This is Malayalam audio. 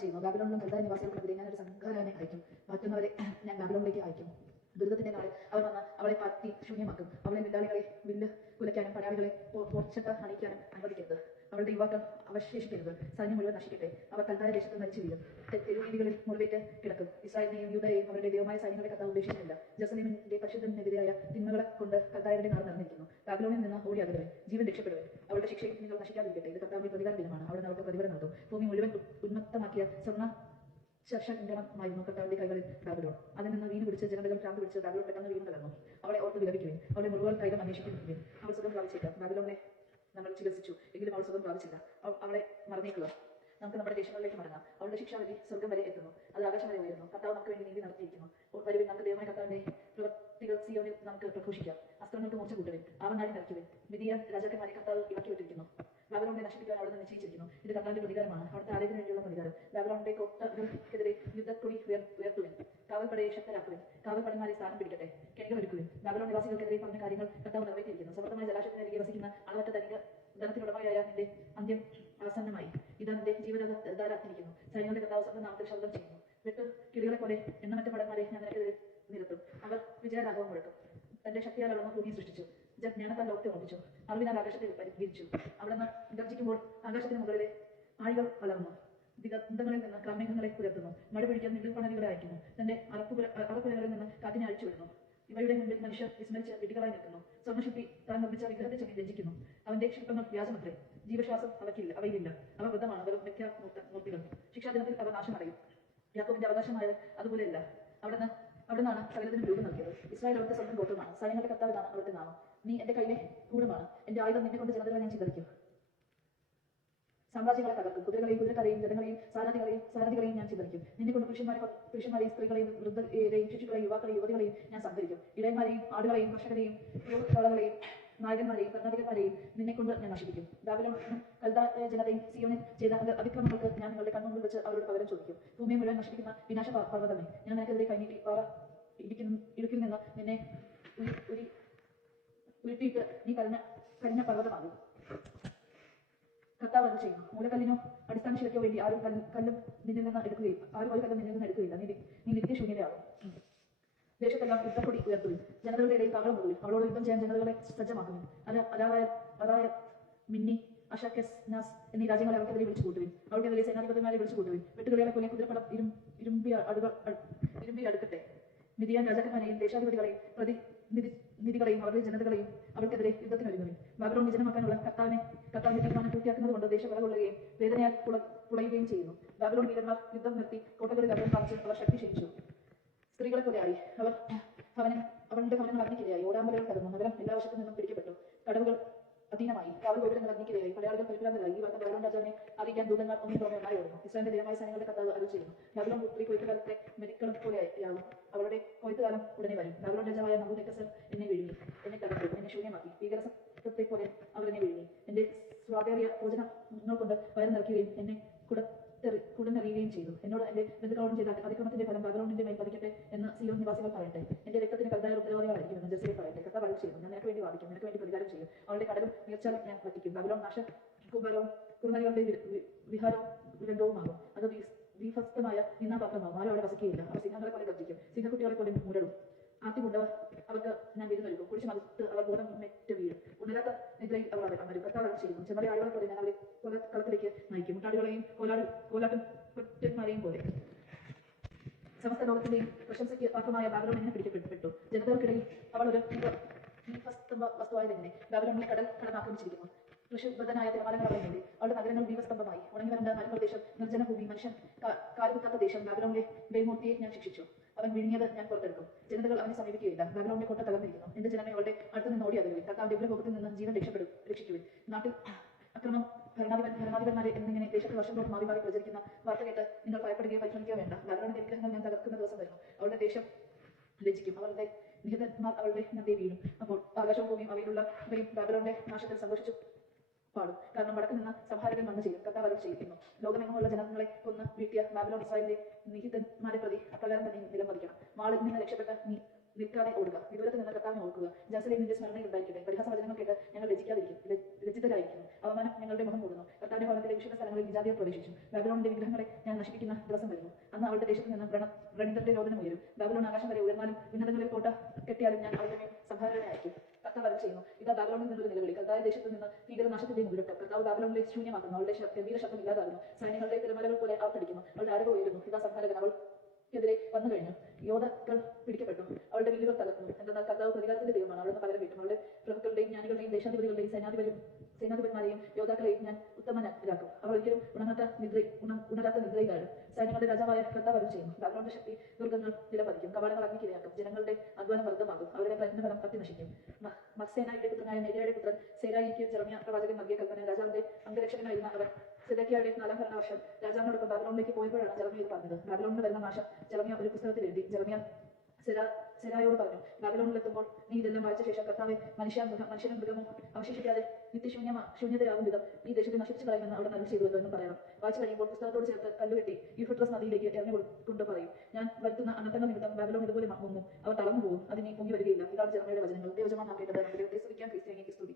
ചെയ്യുന്നു. ബാബിലോണിലും കൽതായ നിവാസികൾക്കെതിരെ ഞാൻ ഒരു സംഘാരനെ അയക്കും. മറ്റുന്നവരെ ഞാൻ ബാബിലോണിലേക്ക് അയക്കും. ദുരിതത്തിന്റെ നാളെ അവർ വന്ന് അവളെ പത്തി ശൂന്യമാക്കും. അവളെ വില്ലാളികളെ വില്ല് കുലയ്ക്കാനും പടയാളികളെ പോർച്ചട്ട അണിയിക്കാനും അനുവദിക്കരുത്. അവളുടെ യുവാക്കൾ അവശേഷിക്കരുത്. സൈന്യം മുഴുവൻ നശിക്കട്ടെ. അവർ കൽതായ ദേശത്ത് മരിച്ചു വീഴും. തെരുവീതികളിൽ മുറിവേറ്റ് കിടക്കും. ഇസ്രായേലിനെയും യൂതയെയും അവരുടെ ദൈവമായ സൈന്യങ്ങളെ കഥ ഉദ്ദേശിക്കുന്നില്ല. ജസലീമിന്റെ പരിശുദ്ധനെതിരായ തിന്മകളെ കൊണ്ട് കൽതായരുടെ നാട് നടന്നിരിക്കുന്നു ബാബിലോണിൽ നിന്ന് ഓടി അകലുവൻ ജീവൻ രക്ഷപ്പെടുവൻ അവളുടെ ശിക്ഷയും നിങ്ങൾ നശിക്കാതിരിക്കട്ടെ ഇത് കർത്താവിന്റെ പ്രതികാര ദിനമാണ് അവിടെ അവർക്ക് പ്രതിഫലം നൽകും ഭൂമി മുഴുവൻ ഉ- ഉന്മത്തമാക്കിയ സ്വർണ ശർഷഗ്രഹമായിരുന്നു കർത്താവിന്റെ കൈകളിൽ ബാബിലോൺ അതിൽ നിന്ന് വീണ് പിടിച്ച് ജനതകൾ ഭ്രാന്ത് പിടിച്ച് ബാബിലോൺ പെട്ടെന്ന് വീണ് തകർന്നു. അവളെ ഓർത്ത് വിലപിക്കുവിൻ. അവളെ മുഴുവൻ തൈലം അന്വേഷിക്കുവിൻ അവൾ സുഖം പ്രാപിച്ചേക്കാം. ബാബിലോണിനെ നമ്മൾ ചികിത്സിച്ചു. എങ്കിലും അവൾ സുഖം പ്രാപിച്ചില്ല. അവ- അവളെ മറന്നേക്കുക. നമുക്ക് നമ്മുടെ ദേശങ്ങളിലേക്ക് മടങ്ങാം. അവളുടെ ശിക്ഷാവിധി സ്വർഗം വരെ എത്തുന്നു. അത് ആകാശം വരെ ഉയരുന്നു കർത്താവ് നമുക്ക് വേണ്ടി നീതി നടത്തിയിരിക്കുന്നു. വരുവിൻ നമുക്ക് ദൈവമായ കർത്താവിന്റെ പ്രവൃത്തികൾ സിയോനെ നമുക്ക് പ്രഘോഷിക്കാം. അസ്ത്രങ്ങൾക്ക് മൂർച്ച കൂട്ടുവിൻ. ആവനാടി നിറയ്ക്കുവിൻ. വിധിയ രാജാക്കന്മാരെ കർത്താവ് ഇളക്കി വിട്ടിരിക്കുന്നു ബാബിലോണിനെ നശിപ്പിക്കാൻ അവിടെ നിന്ന് നിശ്ചയിച്ചിരിക്കുന്നു. ഇത് കർത്താവിന്റെ പ്രതികാരമാണ്. അവിടുത്തെ ആരോഗ്യം വേണ്ടിയുള്ള പറഞ്ഞ കാര്യങ്ങൾ കർത്താവ് നിറവേറ്റിയിരിക്കുന്നു. സമൃദ്ധമായ ജലാശയത്തിനരികെ വസിക്കുന്ന അളവറ്റ ധനിക ധനത്തിനുടമയായ നിന്റെ അന്ത്യം ആസന്നമായി ഇതാ നിന്റെ ജീവിതധാരാത്തിരിക്കുന്നു സൈന്യങ്ങളുടെ കർത്താവ് സ്വന്തം നാമത്തിൽ ശബ്ദം ചെയ്യുന്നു. വെട്ട് കിളികളെ പോലെ എണ്ണമറ്റ പടന്മാരെ ഞാൻ നിനക്കെതിരെ നിരത്തും. അവർ വിജയരാഘവം മുഴക്കും തന്റെ ശക്തിയാൽ അളന്ന് ഭൂമിയെ സൃഷ്ടിച്ചു. ജ്ഞാനത്താൽ ലോകത്തെ ഓർമ്മിച്ചു. അറിവിനാൽ ആകാശത്തെ പരിഹരിച്ചു അവിടുന്ന് ഗർജിക്കുമ്പോൾ ആകാശത്തിന് മുകളിലെ ആഴികൾ വളർന്നു ദിഗന്ധങ്ങളിൽ നിന്ന് കാർമേഘങ്ങളെ പുലർത്തുന്നു. മഴ പിടിക്കാൻ നെല്ലുപണലികളെ അയക്കുന്നു. തന്റെ അറപ്പുകൾ അറപ്പുരകളിൽ നിന്ന് കാറ്റിനെ അഴിച്ചുവിടുന്നു. ഇവയുടെ മുമ്പിൽ മനുഷ്യർ വിസ്മരിച്ച് വിധികളായി നിൽക്കുന്നു. സ്വർണശില്പി താൻ നിർമ്മിച്ച വിഗ്രഹത്തെ ചൊല്ലി രഞ്ജിക്കുന്നു അവന്റെ ശില്പങ്ങൾ വ്യാജമത്രേ. ജീവശ്വാസം അവയ്ക്കില്ല അവയിലില്ല. അവ വൃദ്ധമാണ്. വെറും മിഥ്യാ മൂർത്ത- മൂർത്തികൾ. ശിക്ഷാദിനത്തിൽ അവർ നാശം അടയും. യാക്കോബിന്റെ അവകാശമായത് അതുപോലെയല്ല. അവിടുന്ന് അവിടുന്നാണ് സകലത്തിനും രൂപം നൽകിയത്. ഇസ്രായേൽ അവർക്ക് സ്വന്തം ഗോത്രമാണ്. സൈന്യങ്ങളുടെ കർത്താവിനാണ് അവിടുത്തെ നാമം. നീ എന്റെ കയ്യിലെ കൂടുമാണ്. എന്റെ ആയുധം നിന്നെ കൊണ്ട് ജനതകളെ ഞാൻ ചിതറിക്കും. സാമ്രാജ്യങ്ങളെ തകർക്കും. കുതിരകളെയും കുതിരക്കാരെയും ജനങ്ങളെയും സാരഥികളെയും സാരഥികളെയും ഞാൻ ചിതറിക്കും. നിന്നെ കൊണ്ട് പുരുഷന്മാരെ പുരുഷന്മാരെയും സ്ത്രീകളെയും വൃദ്ധരെയും ശിശുക്കളെയും യുവാക്കളെയും യുവതികളെയും ഞാൻ സംഭരിക്കും ഇടയന്മാരെയും ആടുകളെയും കർഷകരെയും യുവകളെയും നായകന്മാരെയും ഭരണാധികന്മാരെയും നിന്നെ കൊണ്ട് ഞാൻ നശിപ്പിക്കും. ബാബിലോൺ കൽദായ ജനതയും സിയോനിൽ ചെയ്ത അതി- അതിക്രമങ്ങൾക്ക് ഞാൻ നിങ്ങളുടെ കൺമുമ്പിൽ വെച്ച് അവരോട് പകരം ചോദിക്കും. ഭൂമിയെ മുഴുവൻ നശിപ്പിക്കുന്ന വിനാശ പർവതമേ ഞാൻ നിനക്കെതിരെ കൈനീട്ടി പാറ ഇടിക്കുന്ന ഇടുക്കിൽ നിന്ന് നിന്നെ ഉരി ഉരി ഉരുട്ടിയിട്ട് നീ കരഞ്ഞ കരിഞ്ഞ പർവതമാകും. കർത്താവ് അത് ചെയ്യുന്നു. മൂലക്കല്ലിനോ അടിസ്ഥാന ശിലയ്ക്കോ വേണ്ടി ആരും കല്ലും നിന്നിൽ നിന്ന് എടുക്കുകയും ആരും ഒരു കല്ലും നിന്നിൽ നിന്ന് എടുക്കുകയില്ല നീ നി- നീ നിത്യശൂന്യതയാകും ദേശത്തെല്ലാം യുദ്ധക്കൊടി ഉയർത്തുവിൻ ജനതകളുടെ ഇടയിൽ കവളം മുഴുവൻ അവളോട് യുദ്ധം ചെയ്യാൻ ജനതകളെ സജ്ജമാക്കുവിൻ അത് അലാവായ അറായ മിന്നി അഷാക്കസ് നാസ് എന്നീ രാജ്യങ്ങളെ അവർക്കെതിരെ വിളിച്ചു കൂട്ടുവിൻ. അവർക്കെതിരെ സേനാധിപതിമാരെ വിളിച്ചു കൂട്ടുവിൻ. വെട്ടുകളികളെ പോലെ കുതിരപ്പടം ഇരും ഇരുമ്പി അടുകൾ ഇരുമ്പി അടുക്കട്ടെ. മിതിയാൻ രാജാക്കന്മാരെയും ദേശാധിപതികളെയും പ്രതി നിധി- നിധികളെയും അവരുടെ ജനതകളെയും അവർക്കെതിരെ യുദ്ധത്തിന് ഒരുങ്ങുവിൻ ബാബറോൺ വിജനമാക്കാനുള്ള കർത്താവിനെ കർത്താവിന്റെ തീരുമാനം പൂർത്തിയാക്കുന്നത് കൊണ്ട് ദേശം വിളകൊള്ളുകയും വേദനയാൽ പുള- പുളയുകയും ചെയ്യുന്നു. ബാബറോൺ വീരന്മാർ യുദ്ധം നിർത്തി കോട്ടകളിൽ അവരെ കാണിച്ച് അവർ ശക്തി ക്ഷയിച്ചു. സ്ത്രീകളെ പോലെയായി അവർ അവന് അവളുടെ ഭവനങ്ങൾ അഗ്നിക്കിരയായി. ഓടാമ്പലുകൾ തകർന്നു നഗരം എല്ലാ വശത്തു നിന്നും പിടിക്കപ്പെട്ടു. കടവുകൾ അധീനമായി. കാവൽ ഗോപുരങ്ങൾ അഗ്നിക്കിരയായി. പടയാളികൾ പരിഭ്രാന്തരായി. ഈ വർത്തം ബാബിലോൺ രാജാവിനെ അറിയിക്കാൻ ദൂതന്മാർ ഒന്നും പുറമെ ഓടുന്നു ഇസ്രായേലിന്റെ ദൈവമായ സൈന്യങ്ങളുടെ കർത്താവ് അത് ചെയ്യുന്നു ബാബിലോൺ പുത്രി കൊയ്ത്തുകാലത്തെ മെതിക്കളും പോലെയാകും. അവളുടെ കൊയ്ത്തുകാലം ഉടനെ വരും. ബാബിലോൺ രാജാവായ നബൂനെക്കസർ എന്നെ വിഴുങ്ങി. എന്നെ തകർത്തു. എന്നെ ശൂന്യമാക്കി. ഭീകരസത്തെ പോലെ അവർ എന്നെ വിഴുങ്ങി. എന്റെ സ്വാതേറിയ ഭോജനങ്ങൾ കൊണ്ട് വയറ് നിറയ്ക്കുകയും എന്നെ കുടത്തെറി കുടന്നെറിയുകയും ചെയ്തു. എന്നോട് എന്റെ ബന്ധുക്കളോടും ചെയ്ത അതിക്രമത്തിന്റെ ഫലം ബാബിലോണിന്റെ മേൽ പതിക്കട്ടെ എന്ന് സിയോൻ നിവാസികൾ പറയട്ടെ. എന്റെ രക്തത്തിന് കർത്തായ ഉത്തരവാദികളായിരിക്കും എന്ന് ജെസിയെ പറയട്ടെ. കർത്താവ് വഴി ചെയ്യുന്നു. ഞാൻ നിനക്ക് വേണ്ടി വാദിക്കും. നിനക്ക് വേണ്ടി പ്രതികാരം ചെയ്യും. അവളുടെ കടലും നീർച്ചാലും ഞാൻ പറ്റിക്കും ബാബിലോൺ നാശ കുബലവും കുറുനരികളുടെ വിഹാരവും രംഗവുമാകും അത് ദീപസ്ഥമായ നിന്നാപാത്രമാകും. ആരും അവിടെ വസിക്കുകയില്ല. അവർ സിംഹങ്ങളെ പോലെ ഗർജിക്കും. സിംഹക്കുട്ടികളെ പോലെ മുരടും. ആദ്യമുണ്ടവർ അവർക്ക് ഞാൻ വീട് നൽകും കുടിച്ച് മതിത്ത് അവർ ബോധം മെറ്റ് വീഴും ഉണരാത്ത നിദ്രയിൽ അവർ അവർ അമരും കർത്താവ് അരുൾ ചെയ്യുന്നു ചെമ്മറി ആളുകളെ പോലെ ഞാൻ അവരെ കൊലക്കളത്തിലേക്ക് നയിക്കും മുട്ടാടുകളെയും കോലാട് കോലാട്ടും കൊറ്റന്മാരെയും പോലെ സമസ്ത ലോകത്തിന്റെയും പ്രശംസയ്ക്ക് പാത്രമായ ബാബിലോൺ എങ്ങനെ പിടിക്കപ്പെട്ടു. ജനതകൾക്കിടയിൽ അവൾ ഒരു ദീപസ്തംഭ വസ്തുവായതെങ്ങനെ ബാബിലോണിനെ കടൽ കടന്നാക്രമിച്ചിരിക്കുന്നു. കൃഷിബദ്ധനായ തിരമാലകൾ അവളെ നേടി അവളുടെ നഗരങ്ങൾ ദീപസ്തംഭമായി. ഉണങ്ങി വരണ്ട മലപ്രദേശം നിർജന ഭൂമി മനുഷ്യൻ കാലുകുത്താത്ത ദേശം ബാബിലോണിലെ ബേമൂർത്തിയെ ഞാൻ ശിക്ഷിച്ചു. അവൻ വിഴുങ്ങിയത് ഞാൻ പുറത്തെടുക്കും. ജനതകൾ അവനെ സമീപിക്കുകയില്ല. ബാബിലോണിന്റെ കോട്ട തകർന്നിരിക്കുന്നു. എന്റെ ജനമേ അവളുടെ അടുത്ത് നിന്ന് ഓടി അകലുവിൻ. കർത്താവിന്റെ ഉഗ്രകോപത്തിൽ നിന്ന് ജീവൻ രക്ഷപ്പെടും രക്ഷിക്കുവിൻ. നാട്ടിൽ അക്രമം ഭരണാധിപൻ ഭരണാധിപന്മാരെ എന്നിങ്ങനെ ദേശത്ത് വർഷം തോറും മാറി മാറി പ്രചരിക്കുന്ന വാർത്ത കേട്ട് നിങ്ങൾ ഭയപ്പെടുകയോ പരിശ്രമിക്കുകയോ വേണ്ട. ബാബിലോണിന്റെ വിഗ്രഹങ്ങൾ ഞാൻ തകർക്കുന്ന ദിവസം വരുന്നു. അവളുടെ ദേശം ലജിക്കും അവരുടെ നിഹിതന്മാർ അവളുടെ നന്ദി വീഴും. അപ്പോൾ ആകാശവും ഭൂമിയും അവയിലുള്ള ഇവയും ബാബിലോണിന്റെ നാശത്തിൽ സന്തോഷിച്ചു പാടും. കാരണം വടക്ക് നിന്ന് സംഹാരകൻ വന്നു ചെയ്യും. കർത്താവ് അരുൾ ചെയ്യുന്നു ലോകമെങ്ങുമുള്ള ജനങ്ങളെ കൊന്ന് വീട്ടിയ ബാബിലോൺ ഇസ്രായേലിന്റെ നിഹിതന്മാരെ പ്രതി അപ്രകാരം തന്നെ നിലം പതിക്കണം മാളിൽ നിന്ന് രക്ഷപ്പെട്ട നീ ഞാൻ ദിവസം വരുന്നു. അന്ന് അവളുടെ ദേശത്ത് നിന്ന് വ്രണ വ്രണിതന്റെ രോദനം ഉയരും. ബാബിലോൺ ആകാശം വരെ ഉയർന്നാലും ഉന്നതങ്ങളിൽ കോട്ട കെട്ടിയാലും ഞാൻ അവളെ മേൽ സംഹാരനെ അയക്കും. കർത്താവ് അത് ചെയ്യുന്നു. ഇതാ ബാബിലോണിൽ നിന്നൊരു നിലവിളി. കർത്താവ് ദേശത്ത് നിന്ന് ഭീകരനാശത്തിന്റെ മുഴുവൻ കർത്താവ് ബാബിലോണിലെ ശൂന്യമാക്കുന്നു. അവളുടെ ഗംഭീര ശബ്ദം ഇല്ലാതാകുന്നു. സൈന്യങ്ങളുടെ തിരമലകൾ പോലെ ആർത്തടിക്കുന്നു. അവളുടെ ആരവ ഉയരുന്നു. ഇതാ സംഹാരകൻ. അവൾ എതിരെ വന്നു കഴിഞ്ഞു. യോധകൾ പിടിക്കപ്പെട്ടു. അവളുടെ വില്ലുകൾ തകർന്നു എന്തെന്നാൽ കർത്താവ് പ്രതികാരത്തിന്റെ ദൈവമാണ്. അവളെന്ന് പകരം വീട്ടും. അവളുടെ പ്രഭുക്കളുടെയും ജ്ഞാനികളുടെയും ദേശാധിപതികളുടെയും സൈനാധിപരും സൈനാധിപന്മാരെയും യോദ്ധാക്കളെയും ഞാൻ ഉത്തമനാക്കും അവർ ഒരിക്കലും ഉണങ്ങാത്ത നിദ്ര ചെയ്യുന്നു. ബാബിലോണിന്റെ ശക്തി ദുർഗങ്ങൾ നിലപതിക്കും. കവാടങ്ങൾ അഗ്നിക്കിരയാക്കും. ജനങ്ങളുടെ അധ്വാനം വർദ്ധമാകും അവരുടെ പ്രയത്നഫലം കത്തി നശിക്കും മ- മത്സേനായുടെ പുത്രനായ നേരിയുടെ പുത്രൻ സേരായിക്ക് ചെറിയ പ്രവാചകൻ നൽകിയ കൽപ്പന. രാജാവിന്റെ അംഗരക്ഷകനായിരുന്ന അവർ സെദക്കിയയുടെ നാലാം ഭരണവർഷം രാജാവിനോടൊപ്പം ബാബിലോണിലേക്ക് പോയപ്പോഴാണ് ജെറമിയ ഇത് പറഞ്ഞത്. ബാബിലോണിൽ വരുന്ന നാശം ജെറമിയ ഒരു പുസ്തകത്തിൽ എഴുതി. ജെറമിയ സെരാ സെരായോട് പറഞ്ഞു ബാബിലോണിൽ എത്തുമ്പോൾ നീ ഇതെല്ലാം വായിച്ച ശേഷം കർത്താവെ മനുഷ്യ മനുഷ്യനും മൃഗമോ അവശേഷിക്കാതെ നിത്യശൂന്യ ശൂന്യതയാകും വിധം ഈ ദേശത്തെ നശിപ്പിച്ചു കളയുമെന്ന് അവിടെ നൽകി ചെയ്തു എന്നും പറയണം വായിച്ചു കഴിയുമ്പോൾ പുസ്തകത്തോട് ചേർത്ത് കല്ലുകെട്ടി യുഫട്രസ് നദിയിലേക്ക് എറിഞ്ഞു കൊടുക്കൊണ്ട് പറയും. ഞാൻ വരുത്തുന്ന അനന്തങ്ങൾ നിമിത്തം ബാബലോൺ ഇതുപോലെ മുങ്ങും അവർ തളർന്നു പോകും. അതിനെ പൊങ്ങി വരികയില്ല. ഇതാണ് ജർമ്മയുടെ വചനങ്ങൾ. ദൈവജമാ നാം കേട്ടത് ദൈവത്തെ സ്തുതിക്കാൻ ക്രിസ്ത്യാനിക്ക് സ്തുതി.